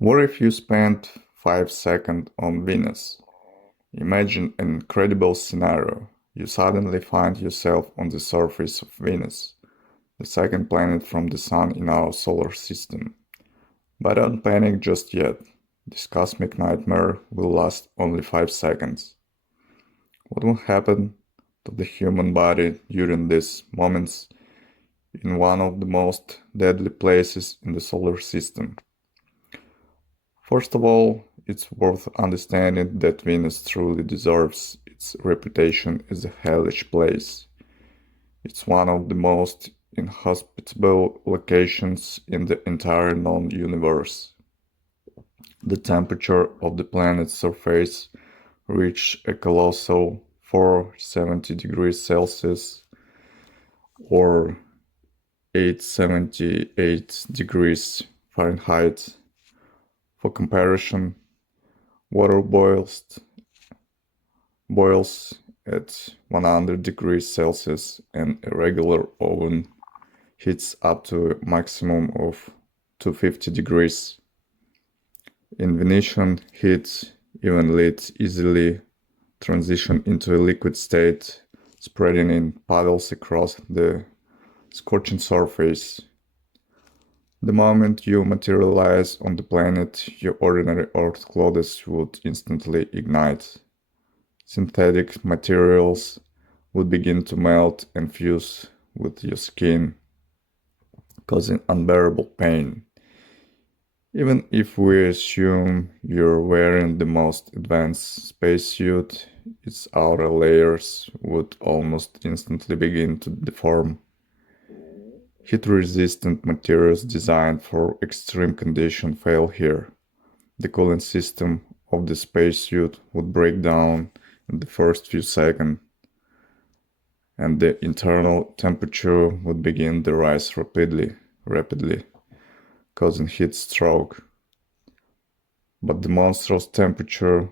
What if you spent 5 seconds on Venus? Imagine an incredible scenario. You suddenly find yourself on the surface of Venus, the second planet from the Sun in our solar system. But don't panic just yet. This cosmic nightmare will last only 5 seconds. What will happen to the human body during these moments in one of the most deadly places in the solar system? First of all, it's worth understanding that Venus truly deserves its reputation as a hellish place. It's one of the most inhospitable locations in the entire known universe. The temperature of the planet's surface reached a colossal 470 degrees Celsius or 878 degrees Fahrenheit. For comparison, water boils at 100 degrees Celsius and a regular oven heats up to a maximum of 250 degrees. In Venetian heat, even lead easily transition into a liquid state, spreading in puddles across the scorching surface. The moment you materialize on the planet, your ordinary Earth clothes would instantly ignite. Synthetic materials would begin to melt and fuse with your skin, causing unbearable pain. Even if we assume you're wearing the most advanced spacesuit, its outer layers would almost instantly begin to deform. Heat-resistant materials designed for extreme conditions fail here. The cooling system of the spacesuit would break down in the first few seconds, and the internal temperature would begin to rise rapidly, causing heat stroke. But the monstrous temperature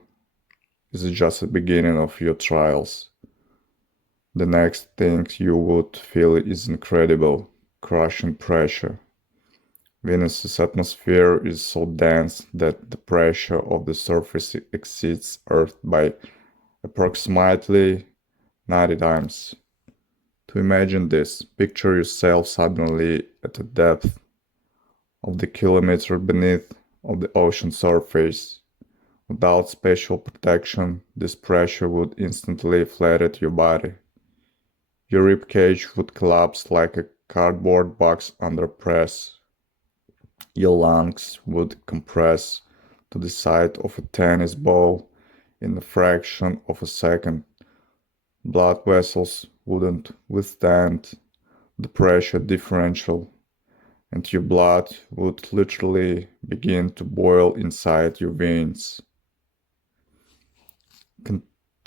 is just the beginning of your trials. The next thing you would feel is incredible, crushing pressure. Venus's atmosphere is so dense that the pressure of the surface exceeds Earth by approximately 90 times. To imagine this, picture yourself suddenly at a depth of the kilometer beneath of the ocean surface. Without special protection, this pressure would instantly flatten your body. Your rib cage would collapse like a cardboard box under press. Your lungs would compress to the size of a tennis ball in a fraction of a second. Blood vessels wouldn't withstand the pressure differential, and your blood would literally begin to boil inside your veins.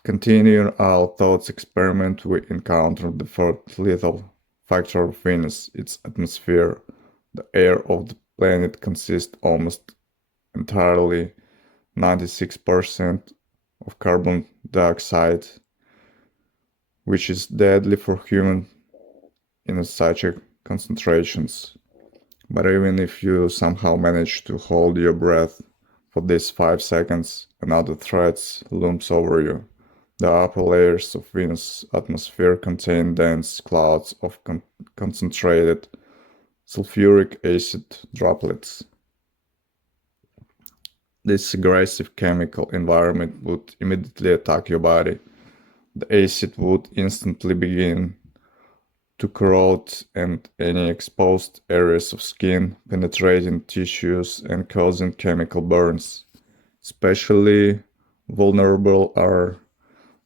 Continuing our thoughts experiment, we encounter the first lethal factor of Venus, its atmosphere. The air of the planet consists almost entirely, 96%, of carbon dioxide, which is deadly for humans in such concentrations. But even if you somehow manage to hold your breath for these 5 seconds, another threat looms over you. The upper layers of Venus' atmosphere contain dense clouds of concentrated sulfuric acid droplets. This aggressive chemical environment would immediately attack your body. The acid would instantly begin to corrode and any exposed areas of skin, penetrating tissues and causing chemical burns. Especially vulnerable are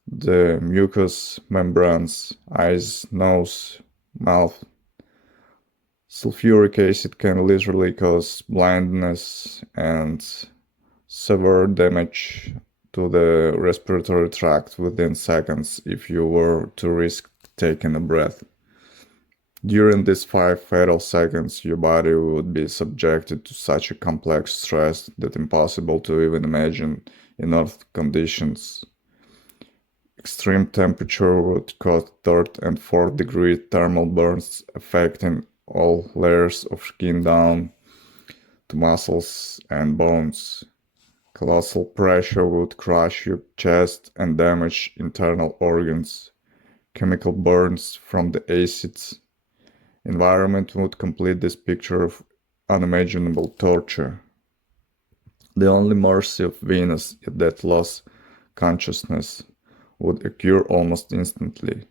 the mucous membranes, eyes, nose, mouth. Sulfuric acid can literally cause blindness and severe damage to the respiratory tract within seconds if you were to risk taking a breath. During these 5 fatal seconds, your body would be subjected to such a complex stress that impossible to even imagine in Earth conditions. Extreme temperature would cause 3rd and 4th degree thermal burns affecting all layers of skin down to muscles and bones. Colossal pressure would crush your chest and damage internal organs. Chemical burns from the acids environment would complete this picture of unimaginable torture. The only mercy of Venus is that lost consciousness would occur almost instantly.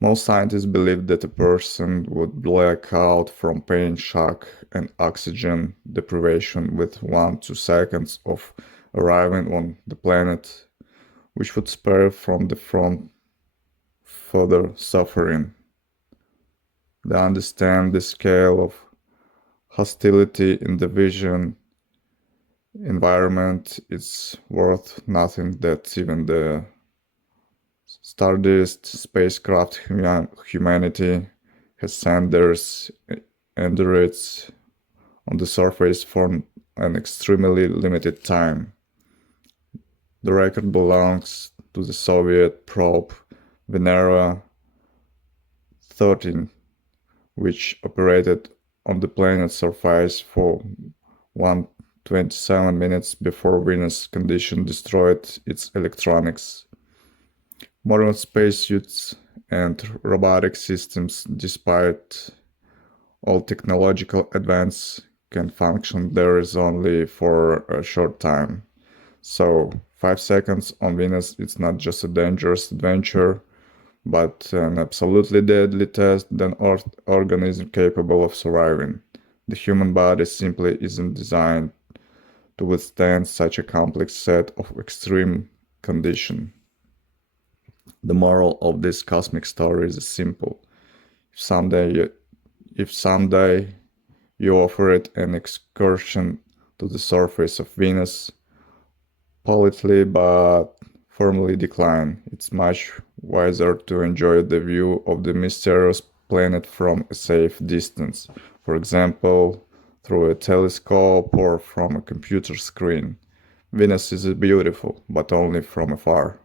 Most scientists believe that a person would black out from pain, shock, and oxygen deprivation with 1-2 seconds of arriving on the planet, which would spare from further suffering. They understand the scale of hostility in the vision environment is worth nothing that even the Stardust spacecraft humanity has sent their androids on the surface for an extremely limited time. The record belongs to the Soviet probe Venera 13, which operated on the planet's surface for 127 minutes before Venus' condition destroyed its electronics. Modern spacesuits and robotic systems, despite all technological advance, can function there is only for a short time. So 5 seconds on Venus is not just a dangerous adventure, but an absolutely deadly test than organism capable of surviving. The human body simply isn't designed to withstand such a complex set of extreme conditions. The moral of this cosmic story is simple. If someday you offer it an excursion to the surface of Venus, politely but firmly decline. It's much wiser to enjoy the view of the mysterious planet from a safe distance, for example, through a telescope or from a computer screen. Venus is beautiful, but only from afar.